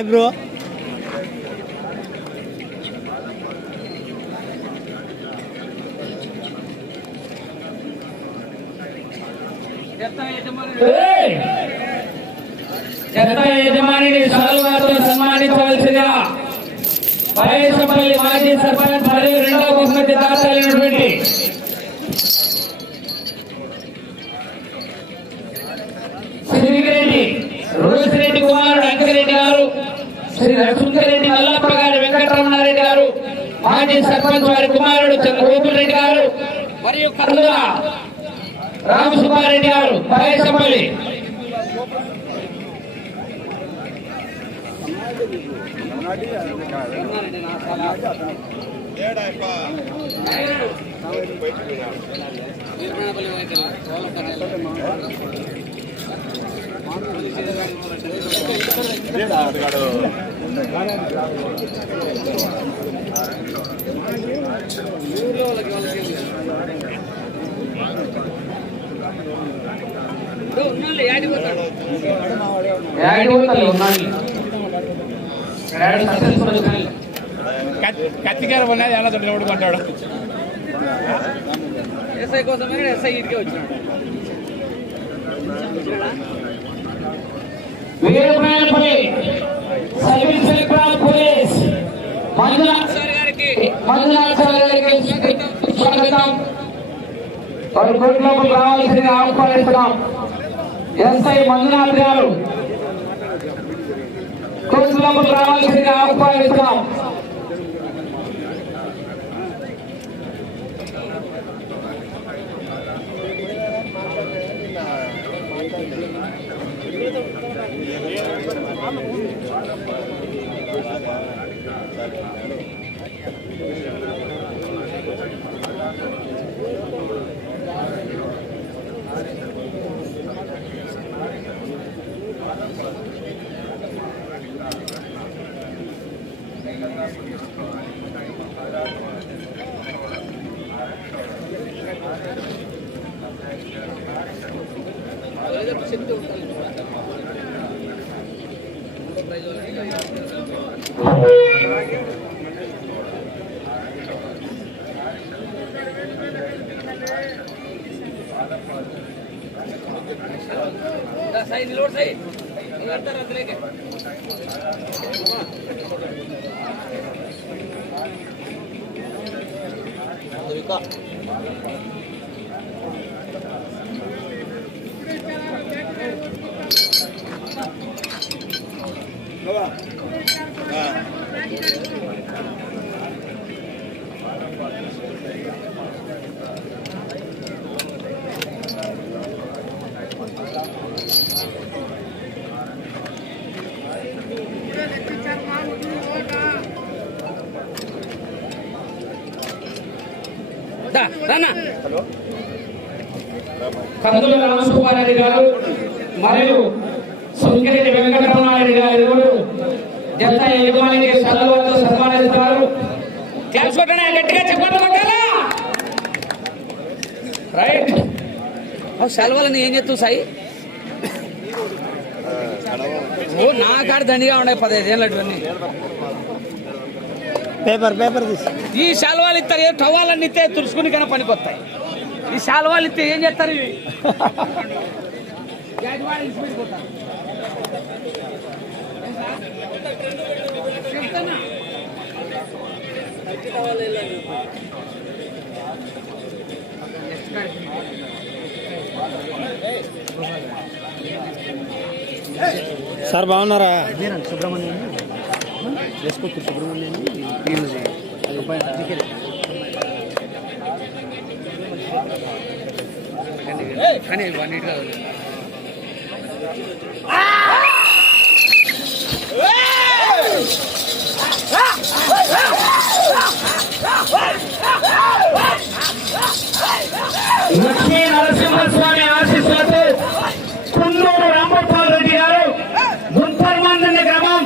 Hi bro ఏయ్! చెత్త యజమానిని సాల్వాతో సన్మానించవలసిందిగా పైసపల్లి మాజీ సర్పంచ్ శ్రీ లక్ష్మీరెడ్డి మల్లప్ప గారు వెంకటరమణారెడ్డి గారు మాజీ సర్పంచ్ వారి కుమారుడు చంద్రగోపుల్ రెడ్డి గారు మరియు కందుల రామసుబ్బారెడ్డి గారు పైసపల్లి యాడిపోతారు ఉన్నాయి యాడి సక్సెస్ఫుల్ కానీ కత్తికార ఉన్నది ఎలా తొట్టి ఓడుకుంటాడు ఎస్ఐ కోసమే ఎస్ఐ ఇటుకే వచ్చినాడు. Veeraprayapalli sub inspector police Manjunath sir గారికి మంజునాథ్ సార్ గారికి స్వాగతం. వారి కోట్లోకి రావాల్సిందిగా ఆహ్వానిస్తున్నాం. ఎస్ఐ మంజునాథ్ గారు. కోట్లోకి రావాల్సింది ఆహ్వానిస్తున్నాం. కందుల రామసుబ్బారెడ్డి గారు మరియు సుంకిరెడ్డి వెంకటరమణారెడ్డి గారు యజమానికి సలవాతో సన్మానిస్తారు క్లాస్ గట్టిగా చెప్పండి కొట్టాలా? రైట్. సెలవులని ఏం చేస్తావు సాయి? ఓ నా కాడ దండిగా ఉన్నాయి పదహైదు అటువంటి. పేపర్ పేపర్ తీసి. ఈ శాల్వాలు ఇస్తారు ఏ టవాలన్నీ ఇస్తే తుడుచుకుని కన్నా పనికొస్తాయి. ఈ శాల్వాలు ఇస్తే ఏం చేస్తారు ఇవి? యాజమాన్యం ఇచ్చి పెట్టుకుంటారు. చెప్తున్నా. సార్ బాగున్నారా కానీ ఇవన్నిటిగా నరసింహస్వామి ఆశీస్సులతో కుందూరు రామగోపాల్ రెడ్డి గారు గుంపర్మందని గ్రామం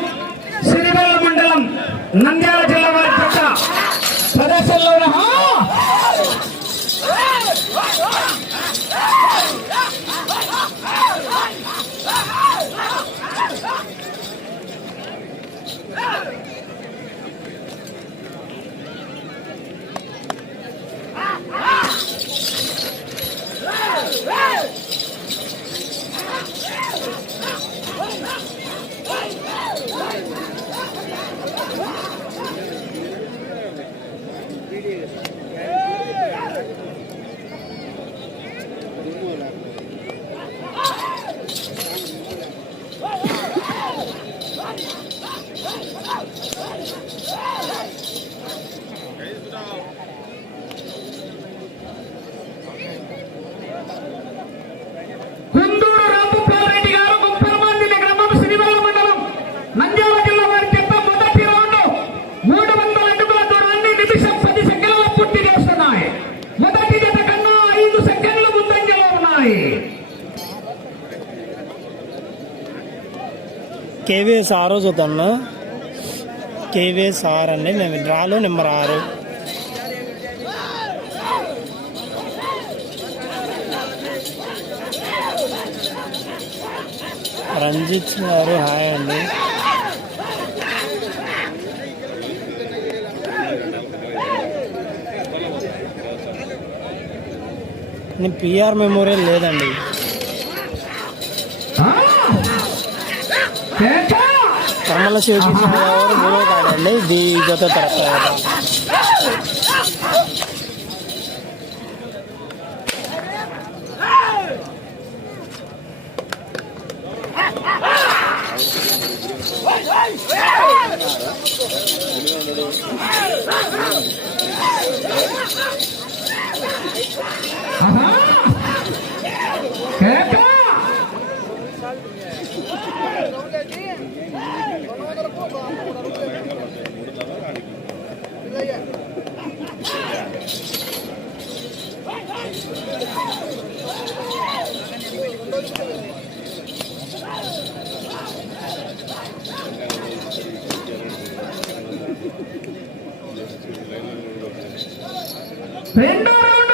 సిరివెల్ల మండలం నంద్యాల జిల్లా వారి పక్క ప్రదర్శనలో ఉన్న హా! కేవీఎస్ ఆరో చూద్దాం కేవీఎస్ ఆర్ అండి. మేము డ్రాలో నెంబర్ ఆరు. రంజిత్ గారు హాయ్ అండి. నేను పిఆర్ మెమోరియల్ లేదండి. కర్మల శ్రీకృష్ణ గారు మూడో కాడండి ఇది జత తరఫు రెండో రౌండ్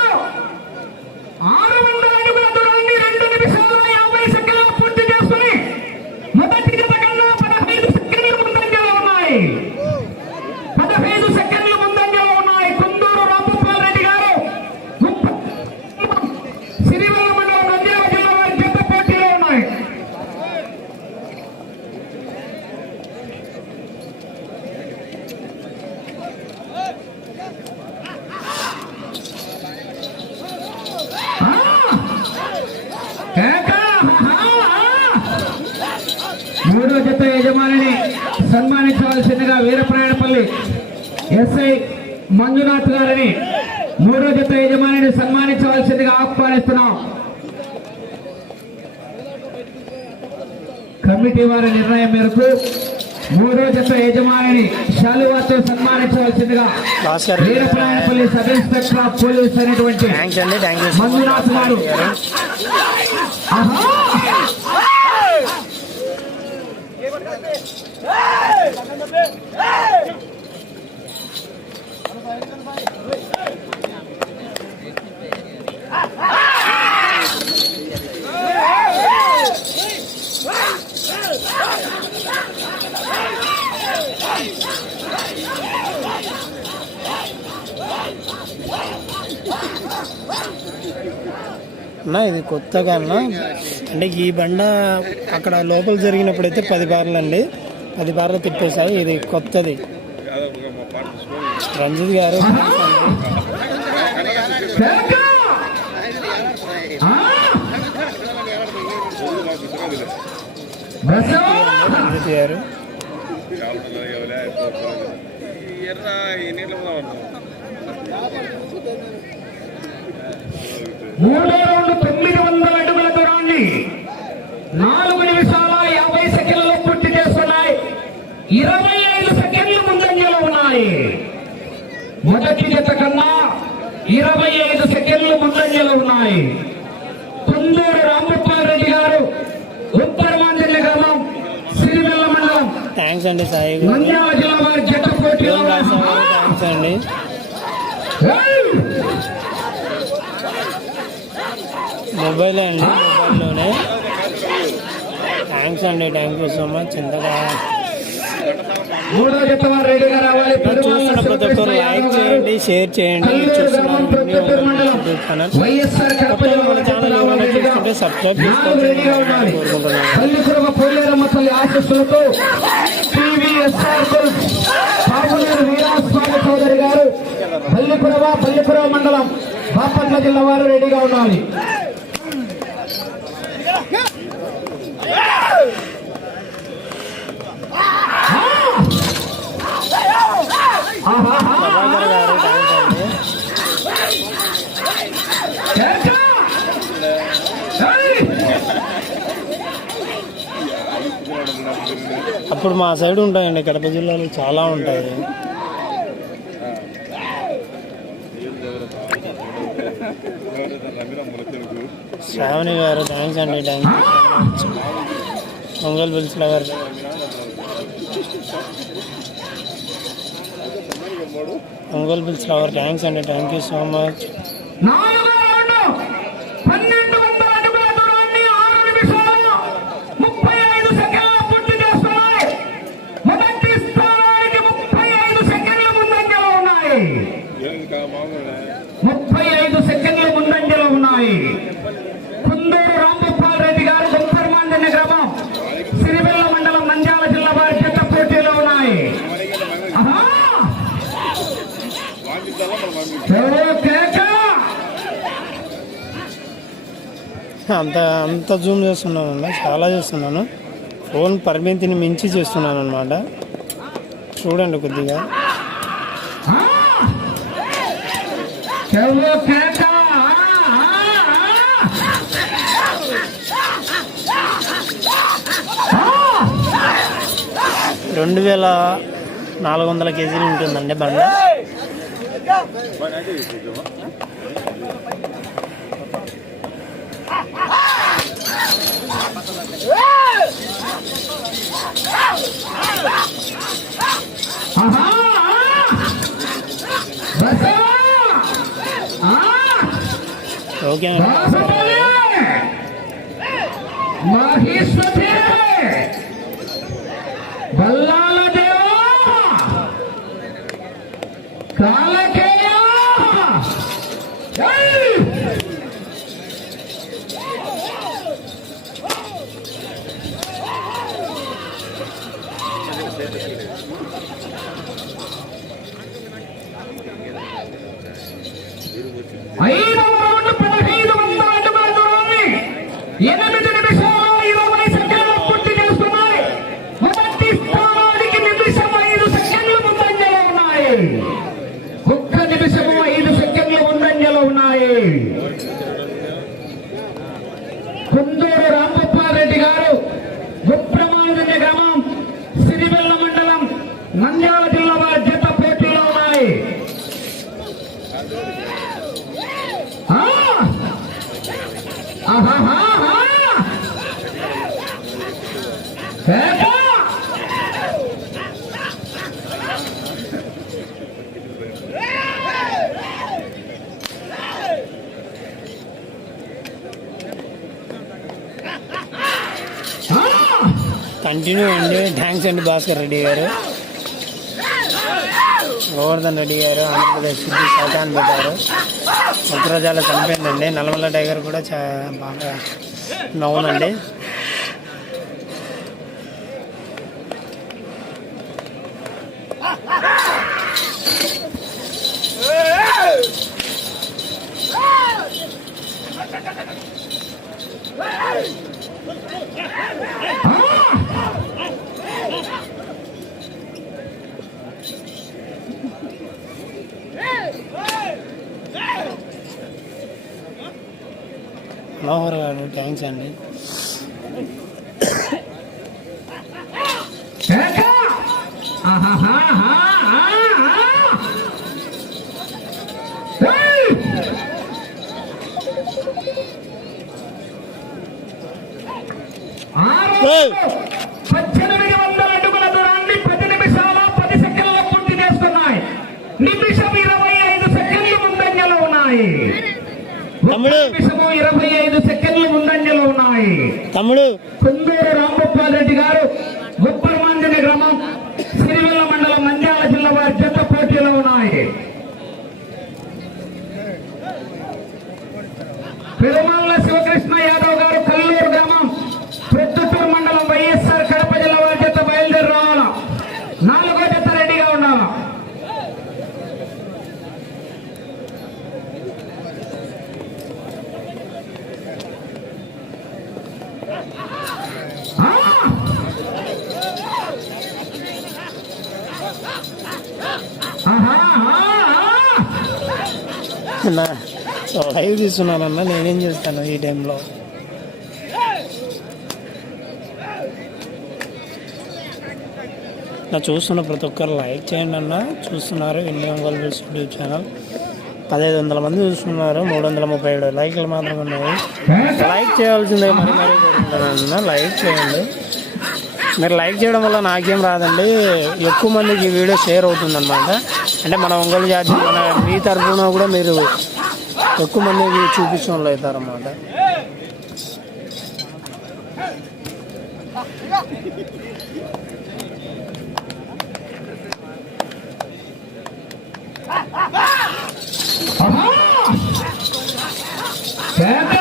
ఆరు వందల అడుగుల దూరాన్ని రెండు నిమిషాల యాభై సెకండ్లు పూర్తి చేసుకుని మొదటి జత కన్నా పదహైదు సెకండ్లు ముందంజలో ఉన్నాయి పదహైదు సెకండ్లు ముందంజలో ఉన్నాయి కుందూరు రామగోపాల్ రెడ్డి గారు ముప్ప- సిరివెల్ల మండలం నంద్యాల జిల్లా వారి జత పోటీలో ఉన్నాయి మూడో జత యజమానిని సన్మానించవలసిందిగా వీరప్రాయణపల్లి ఎస్ఐ మంజునాథ్ గారిని మూడో జత యజమానిని సన్మానించవలసిందిగా ఆహ్వానిస్తున్నాం. కమిటీ వారి నిర్ణయం మేరకు మూడో జత యజమానిని శాలువాతో సన్మానించవలసిందిగా Veeraprayanapalli sub inspector of police అనేటువంటి మంజునాథ్ గారు. ఆహా! అన్న ఇది కొత్తగా అన్న. అంటే ఈ బండ అక్కడ లోపల జరిగినప్పుడు అయితే పది బార్లు అండి పది బార్లు తిప్పేశాయి ఇది కొత్తది. రంజిత్ గారు. రంజిత్ గారు. మూడో రౌండ్ తొమ్మిది వందల అడుగుల దూరాన్ని నాలుగు నిమిషాల యాభై సెకండ్లలో పూర్తి చేస్తున్నాయి. ఇరవై ఐదు సెకండ్లు ముందంజలో ఉన్నాయి. మొదటి జత కన్నా ఇరవై ఐదు సెకండ్లు ముందంజలో ఉన్నాయి. కుందూరు రెడ్డి గారు ఉత్తర మాంజల్య గ్రామం సిరివెల్ల మండలం. థ్యాంక్స్ అండి సాయి నంద్యాల జిల్లా వారి జట్ట పోటీలో థ్యాంక్స్ అండి! మొబైలే అండి మొబైల్లోనే థ్యాంక్స్ అండి థ్యాంక్ యూ సో మచ్. ఇంతగా చూస్తున్న ప్రతి ఒక్కరు లైక్ చేయండి షేర్ చేయండి చూస్తున్నారు కొత్తగా మన ఛానల్. ఎవరైనా చూస్తుంటే సబ్స్క్రైబ్ చేసుకోవాలని కోరుకుంటున్నాను. మండలం బాపట్ల జిల్లా వారు రెడీగా ఉండాలి ప్రభాకర్ గారు అండి అప్పుడు మా సైడ్ ఉంటాయండి కడప జిల్లాలో చాలా ఉంటాయి. శ్రావణి గారు థ్యాంక్స్ అండి థ్యాంక్స్ పొంగల్ బిల్స్ల గారు Mongol will serve. Thanks and thank you so much. అంత అంత జూమ్ చేస్తున్నాను అన్న చాలా చేస్తున్నాను. ఫోన్ పరిమితిని మించి చేస్తున్నాను అనమాట చూడండి కొద్దిగా! రెండు వేల నాలుగు వందల కేజీలు ఉంటుందండి బండ. हो गया। महेश्वरी बल्लाल देवा काला కంటిన్యూ అండి. థ్యాంక్స్ అండి భాస్కర్ రెడ్డి గారు. గోవర్ధన్ రెడ్డి గారు ఆంధ్రప్రదేశ్ సిద్ధి శాఖాన్ని పెట్టారు ఉత్తరాజాల చనిపోయిందండి. నల్లమల్ల టైగర్ కూడా చా బాగా నవ్వునండి మనోహర్ గారు థ్యాంక్స్ అండి! పద్దెనిమిది వందల అడుగుల దూరాన్ని పది నిమిషాల పది సెకండ్ల పూర్తి చేస్తున్నాయి. నిమిషం ఇరవై ఐదు సెకండ్లు ముందంజలో ఉన్నాయి. తమ్ముడు! నిమిషము ఇరవై ఐదు తమ్ముడు. కుందూరు రాంగోపాల్ రెడ్డి గారు గుప్పలమాంజన గ్రామం సిరివెల్ల మండలం నంద్యాల జిల్లా వారి జత పోటీలో ఉన్నాయి పెరుమాళ్ళ శివకృష్ణ యాదవ్ గారు కల్లూరు గ్రామం ప్రొద్దుటూరు మండలం వైఎస్ఆర్ కడప జిల్లా వారి జత బయలుదేరి రావాలా నాలుగో జత రెడీగా ఉండాలా ఆ! ఆహా! ఆ! ఆ! నా లైవ్ తీస్తున్నానన్నా నేనేం చేస్తాను ఈ టైంలో? నా చూస్తున్న ప్రతి ఒక్కరు లైక్ చేయండి అన్న. చూస్తున్నారు ఇండియన్ గోల్బల్స్ యూట్యూబ్ ఛానల్ పదహైదు వందల మంది చూస్తున్నారు మూడు వందల ముప్పై ఏడు లైక్లు మాత్రం ఉన్నాయి. లైక్ చేయాల్సిందే మరి మరీ కోరుకుంటున్నాను లైక్ చేయండి. మీరు లైక్ చేయడం వల్ల నాకేం రాదండి. ఎక్కువ మందికి ఈ వీడియో షేర్ అవుతుందనమాట అంటే మన ఒంగోలు జాతి మన మీ తరఫున కూడా మీరు ఎక్కువ మంది చూపించడం వాళ్ళు అవుతారన్నమాట Yeah.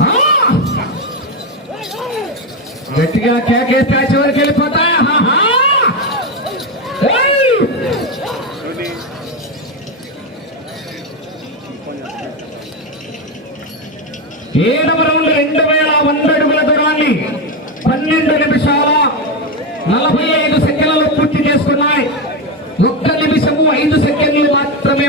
ఆ! గట్టిగా కేకేస్తే చివరికి వెళ్ళిపోతాయి ఆహా! ఏయ్! ఏడవ రౌండ్ రెండు వేల వంద అడుగుల దూరాన్ని పన్నెండు నిమిషాల నలభై ఐదు సెకండ్లలో పూర్తి చేసుకున్నాయి ఒక్క నిమిషము ఐదు సెకండ్లు మాత్రమే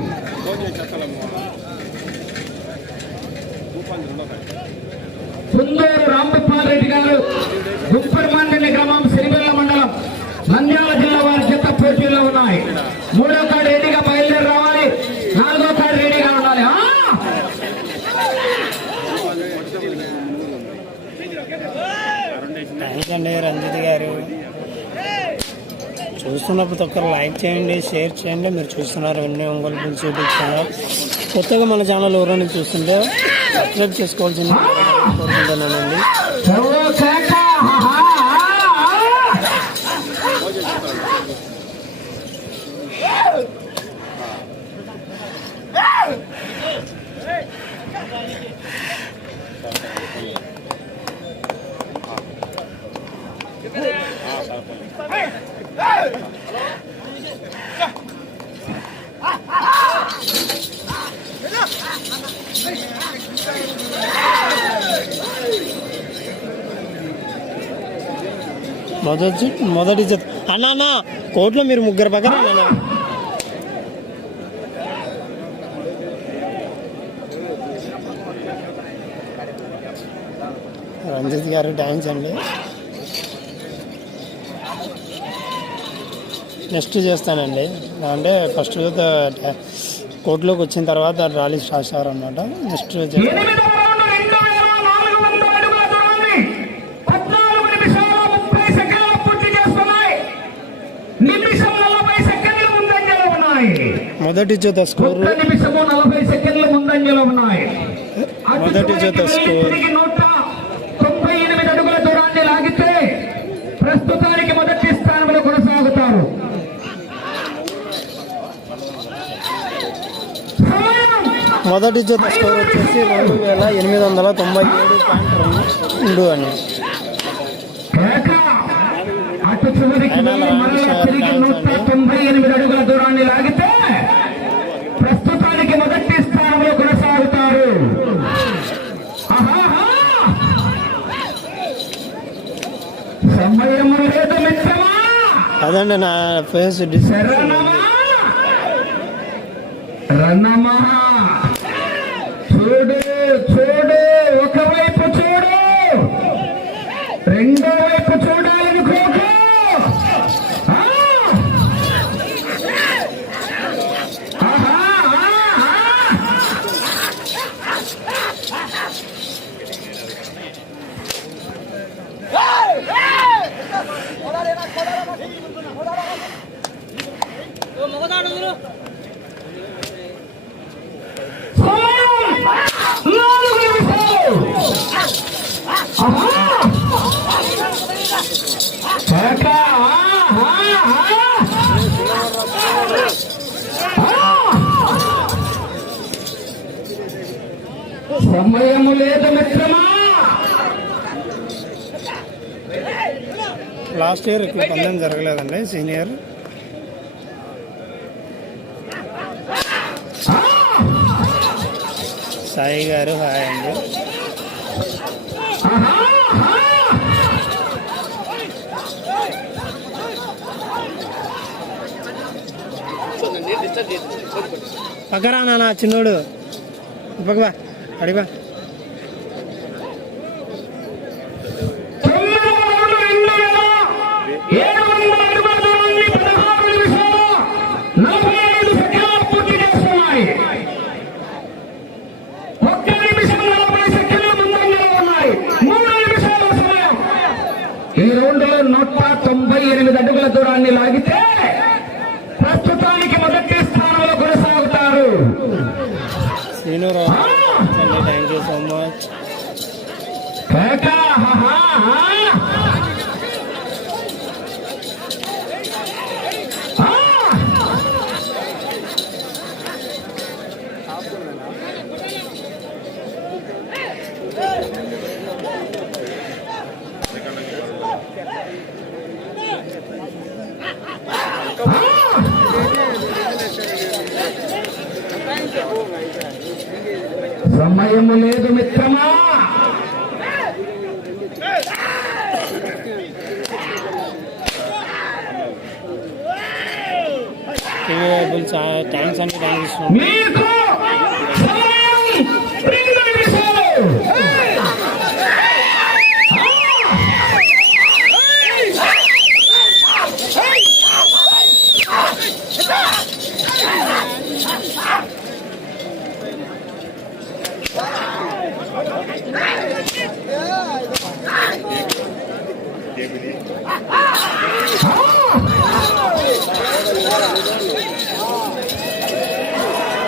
ముందంజలో ఉన్నాయి కుందూరు రాంగోపాల్ రెడ్డి గారు గుప్పర్మాండలి గ్రామం సిరిబెల్ల మండలం నంద్యాల జిల్లా వారి జత పోటీలో ఉన్నాయి మూడో కార్డు రెడీగా బయలుదేరి రావాలి నాలుగో కార్డు రెడీగా ఉండాలి ఆ! థ్యాంక్స్ అండి రంజిత్ గారు చూస్తున్న ప్రతి ఒక్కరు లైక్ చేయండి షేర్ చేయండి. మీరు చూస్తున్నారు ఎన్ని ఒంగోలు బిల్స్ చూపించాను కొత్తగా మన ఛానల్ ఎవరైనా చూస్తుంటే సబ్స్క్రైబ్ చేసుకోవాల్సింది కోరుకుంటున్నానండి. మొదటి మొదటి జత. అన్నా అన్న కోర్టులో మీరు ముగ్గురు పక్కన రంజిత్ గారు థ్యాంక్స్ అండి. నెక్స్ట్ చేస్తానండి. అంటే ఫస్ట్ కోర్టులోకి వచ్చిన తర్వాత ర్యాలీ అన్నమాట నెక్స్ట్ చేస్తాను ఎనిమిదవ రౌండ్ రెండు వేల నాలుగు వందల అడుగుల దూరాన్ని పద్నాలుగు నిమిషాల ముప్పై సెకండ్ల పూర్తి చేస్తున్నాయి నిమిషం నలభై సెకండ్లు ముందంజలో ఉన్నాయి మొదటి జత స్కోరు మొదటి జత స్కోర్. ప్రస్తుతానికి మొదటి స్థానంలో కొనసాగుతారు సమయం మొదటి జత స్కోర్ వచ్చేసి రెండు వేల ఎనిమిది వందల తొంభై ఏడు పాయింట్ రెండు అని. అటు చివరికి మరలా సార్, తిరిగి నూట. తొంభై ఎనిమిది అడుగుల దూరాన్ని లాగితే ప్రస్తుతానికి మొదటి స్థానంలో కొనసాగుతారు. సమయము లేదు మిత్రమా! అదండి నా ఫేస్ రన్నమా చూడు చూడు ఒకవైపు చూడు. రెండో జరగలేదండి సీనియర్. సాయి గారు హాయ్ అండి. పక్కరా నాన్న చిన్నోడు. పక్కవా అడిగా తొమ్మిది రౌండ్లు రెండు వేల ఏడు వందల అడుగుల దూరాన్ని పదహారు నిమిషాలు నలభై ఐదు సెకండ్లు పూర్తి చేస్తున్నాయి ఒక్క నిమిషం నలభై సెకండ్ల ముందంజలో ఉన్నాయి మూడు నిమిషాల సమయం ఈ రౌండ్లో నూట తొంభై ఎనిమిది అడుగుల దూరాన్ని లాగితే ప్రస్తుతానికి మొదటి స్థానంలో కొనసాగుతారు. థ్యాంక్ యూ సో మచ్ కేక, హా, హా, హా. ఆ! సమయము లేదు మిత్రమా టీవీ థ్యాంక్స్ అండి థ్యాంక్ యూ సో మచ్ మీకు సమయం రెండు నిమిషాలు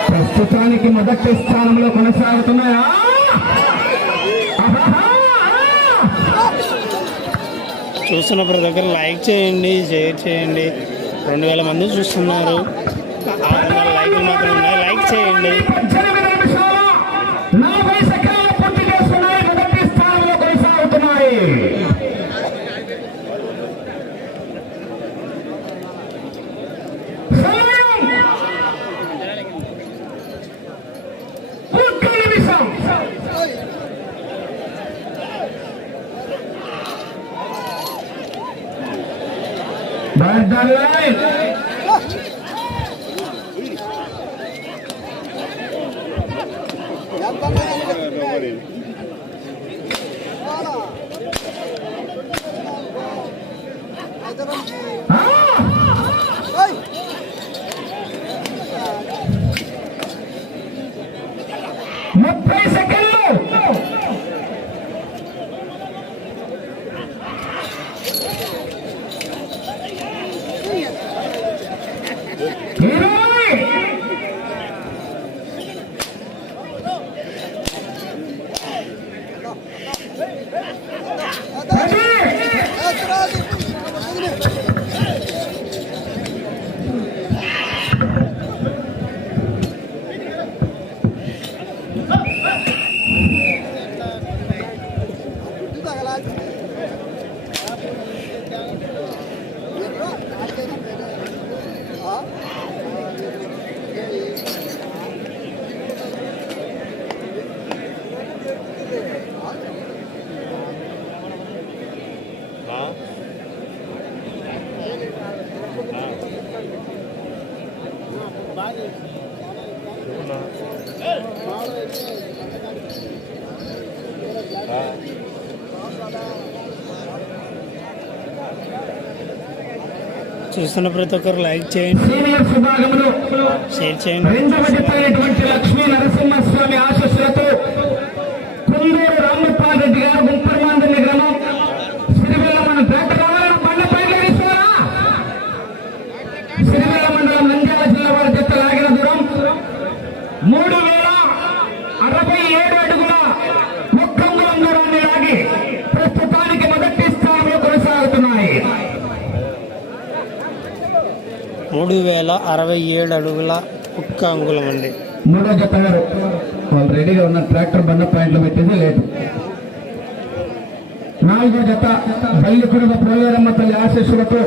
ప్రస్తుతానికి మొదటి స్థానంలో కొనసాగుతున్నాయా? చూస్తున్న ప్రతి ఒక్కరు లైక్ చేయండి షేర్ చేయండి. రెండు వేల మంది చూస్తున్నారు. online. చూస్తున్న ప్రతి ఒక్కరు లైక్ చేయండి. షేర్ చేయండి. లక్ష్మీ నరసింహస్వామి ఆశస్సులతో కుందూరు రామగోపాల్ రెడ్డి గారు గుంపర్మాందల్లి గ్రామం సిరివెల్ల మన పేట కావాలని బండ పైన వేస్తారా సిరివెల్ల మండలం నంద్యాల జిల్లా వారి జత లాగిన దూరం మూడు వేల అరవై ఏడు అడుగుల ముక్కంగులం దూరాన్ని లాగి ప్రస్తుతానికి మొదటి స్థానంలో కొనసాగుతున్నాయి మూడు వేల అరవై ఏడు అడుగుల ఒక్క అంగుళం అండి. మూడో జత వాళ్ళు రెడీగా ఉన్న ట్రాక్టర్ బండ పాయింట్లో పెట్టింది లేదు నాలుగో జత బల్లి పోలేరమ్మ తల్లి ఆశీస్సులతో